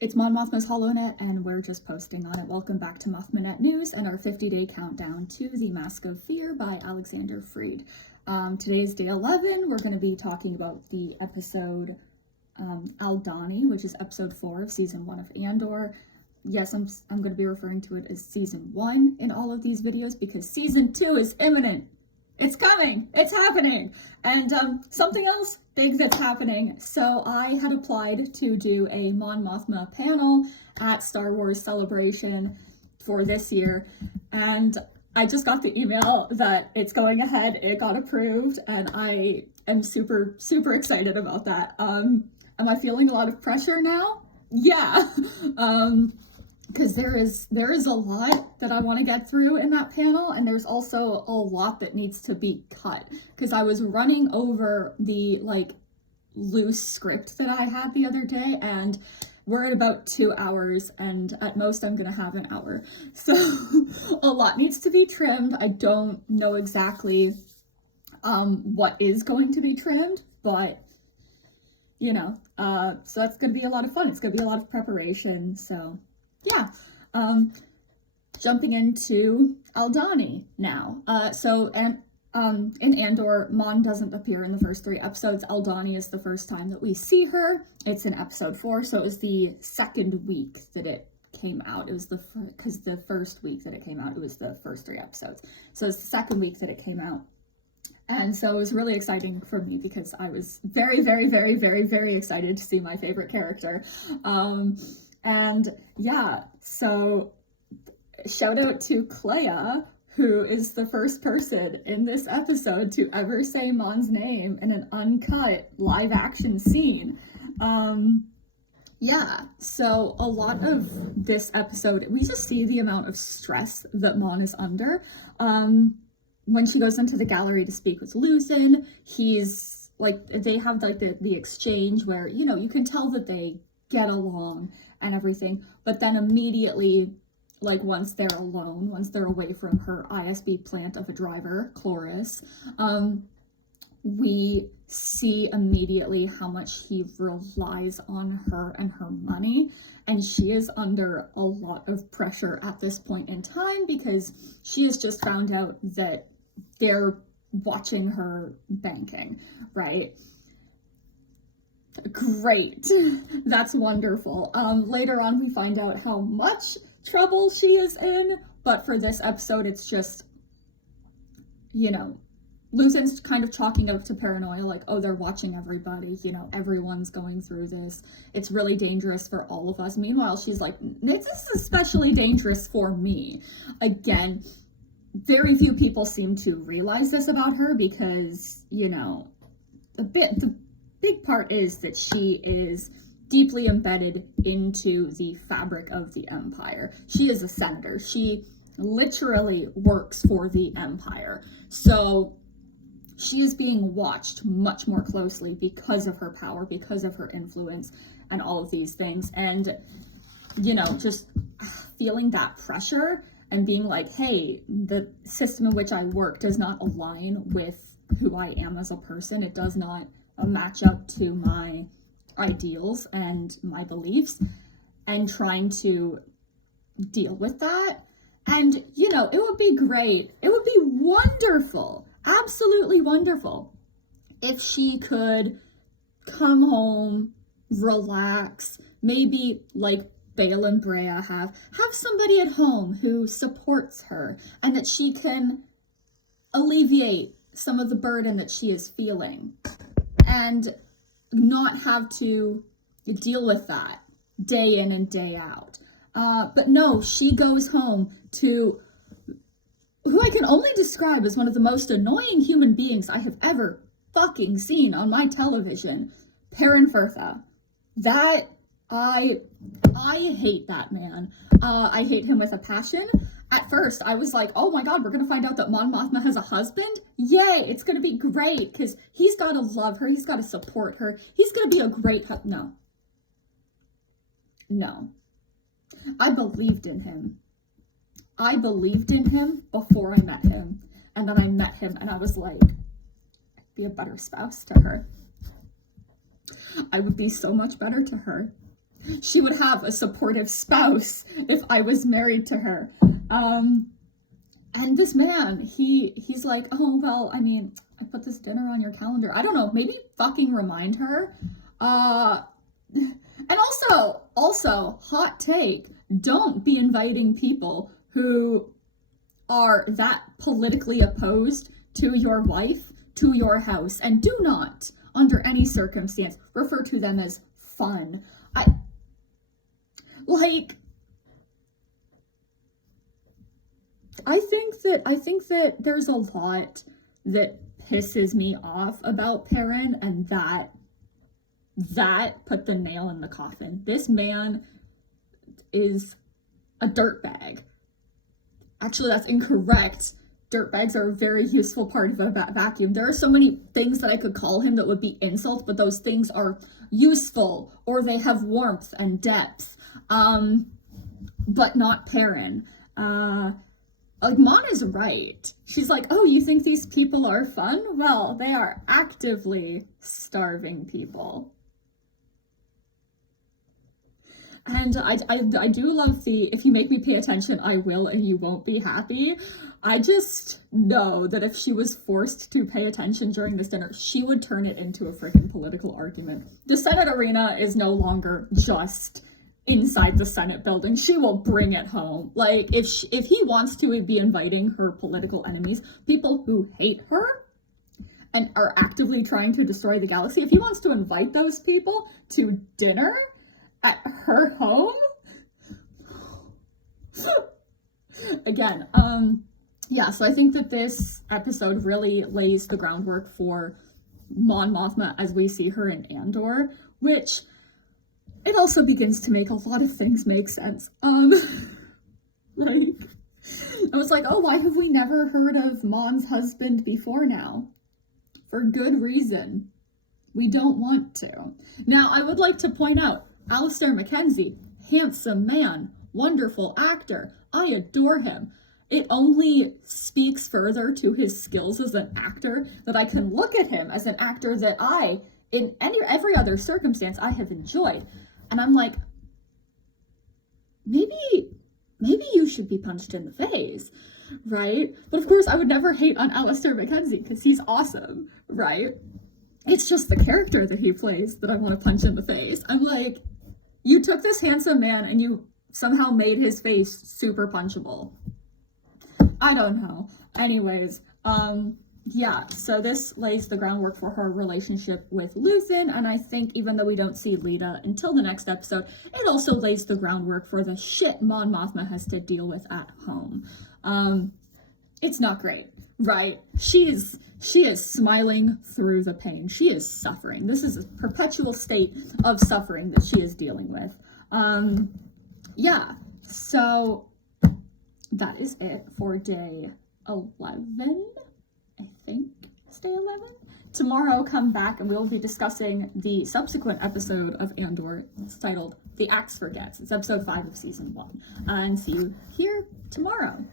It's Mon Mothma's HoloNet, and we're just posting on it. Welcome back to Mothmanet News and our 50-day countdown to The Mask of Fear by Alexander Freed. Today is day 11. We're going to be talking about the episode Aldhani, which is episode 4 of season 1 of Andor. Yes, I'm going to be referring to it as season 1 in all of these videos because season 2 is imminent. It's coming, it's happening. And something else big that's happening. So I had applied to do a Mon Mothma panel at Star Wars Celebration for this year. And I just got the email that it's going ahead, it got approved, and I am super, super excited about that. Am I feeling a lot of pressure now? Yeah. Because there is a lot that I want to get through in that panel, and there's also a lot that needs to be cut, because I was running over the loose script that I had the other day, and we're at about 2 hours, and at most I'm gonna have an hour, so a lot needs to be trimmed. I don't know exactly what is going to be trimmed, but you know, so that's gonna be a lot of fun. It's gonna be a lot of preparation, so yeah. Jumping into Aldhani now. In Andor, Mon doesn't appear in the first 3 episodes. Aldhani is the first time that we see her. It's in episode 4, so it was the second week that it came out. It was because the first week that it came out, it was the first 3 episodes. So it's the second week that it came out. And so it was really exciting for me because I was very, very, very, very, very excited to see my favorite character. And yeah, so shout out to Clea, who is the first person in this episode to ever say Mon's name in an uncut live action scene. Yeah, so a lot of this episode, we just see the amount of stress that Mon is under. When she goes into the gallery to speak with Luzin, he's they have the exchange where, you know, you can tell that they get along and everything, but then immediately, once they're alone, once they're away from her ISB plant of a driver, Chloris, we see immediately how much he relies on her and her money, and she is under a lot of pressure at this point in time because she has just found out that they're watching her banking, right? Great. That's wonderful. Later on, we find out how much trouble she is in, but for this episode, it's just, you know, Luzin's kind of chalking it up to paranoia, oh, they're watching everybody, you know, everyone's going through this. It's really dangerous for all of us. Meanwhile, she's like, this is especially dangerous for me. Again, very few people seem to realize this about her because, you know, the big part is that she is deeply embedded into the fabric of the Empire. She is a senator. She literally works for the Empire. So she is being watched much more closely because of her power, because of her influence, and all of these things. And, you know, just feeling that pressure and being like, hey, the system in which I work does not align with who I am as a person. It does not match up to my ideals and my beliefs, and trying to deal with that. And, you know, it would be great, it would be wonderful, absolutely wonderful, if she could come home, relax, maybe like Bale and Brea have somebody at home who supports her, and that she can alleviate some of the burden that she is feeling, and not have to deal with that day in and day out. But no, she goes home to who I can only describe as one of the most annoying human beings I have ever fucking seen on my television, Perrin Firtha. That, I hate that man. I hate him with a passion. At first, I was like, oh my god, we're gonna find out that Mon Mothma has a husband? Yay, it's gonna be great, because he's gotta love her, he's gotta support her, he's gonna be a great No. No. I believed in him. I believed in him before I met him. And then I met him, and I was like, I'd be a better spouse to her. I would be so much better to her. she would have a supportive spouse if I was married to her. And this man, he's like, oh, well, I mean, I put this dinner on your calendar. I don't know, maybe fucking remind her. And also, hot take, don't be inviting people who are that politically opposed to your wife to your house. And do not, under any circumstance, refer to them as fun. I think that there's a lot that pisses me off about Perrin, and that put the nail in the coffin. This man is a dirtbag. Actually, that's incorrect. Dirtbags are a very useful part of a vacuum. There are so many things that I could call him that would be insults, but those things are useful, or they have warmth and depth. But not Perrin. Mon is right. She's like, oh, you think these people are fun? Well, they are actively starving people. And I do love the, if you make me pay attention, I will, and you won't be happy. I just know that if she was forced to pay attention during this dinner, she would turn it into a freaking political argument. The Senate arena is no longer just inside the Senate building. She will bring it home. Like, if he wants to be inviting her political enemies, people who hate her and are actively trying to destroy the galaxy, if he wants to invite those people to dinner at her home, again, yeah, so I think that this episode really lays the groundwork for Mon Mothma as we see her in Andor, which it also begins to make a lot of things make sense. Like, I was like, oh, why have we never heard of Mon's husband before now? For good reason. We don't want to. Now, I would like to point out, Alistair Mackenzie, handsome man, wonderful actor. I adore him. It only speaks further to his skills as an actor that I can look at him as an actor that I, in every other circumstance, I have enjoyed. And I'm like, maybe you should be punched in the face, right? But of course, I would never hate on Alistair Mackenzie because he's awesome, right? It's just the character that he plays that I want to punch in the face. I'm like, you took this handsome man and you somehow made his face super punchable. I don't know. Anyways, yeah, so this lays the groundwork for her relationship with Luthen, and I think even though we don't see Lita until the next episode, it also lays the groundwork for the shit Mon Mothma has to deal with at home. It's not great, right? She is smiling through the pain. She is suffering. This is a perpetual state of suffering that she is dealing with. Yeah, so that is it for day 11. I think it's day 11. Tomorrow, come back and we'll be discussing the subsequent episode of Andor. It's titled The Axe Forgets. It's episode 5 of season 1. And see you here tomorrow.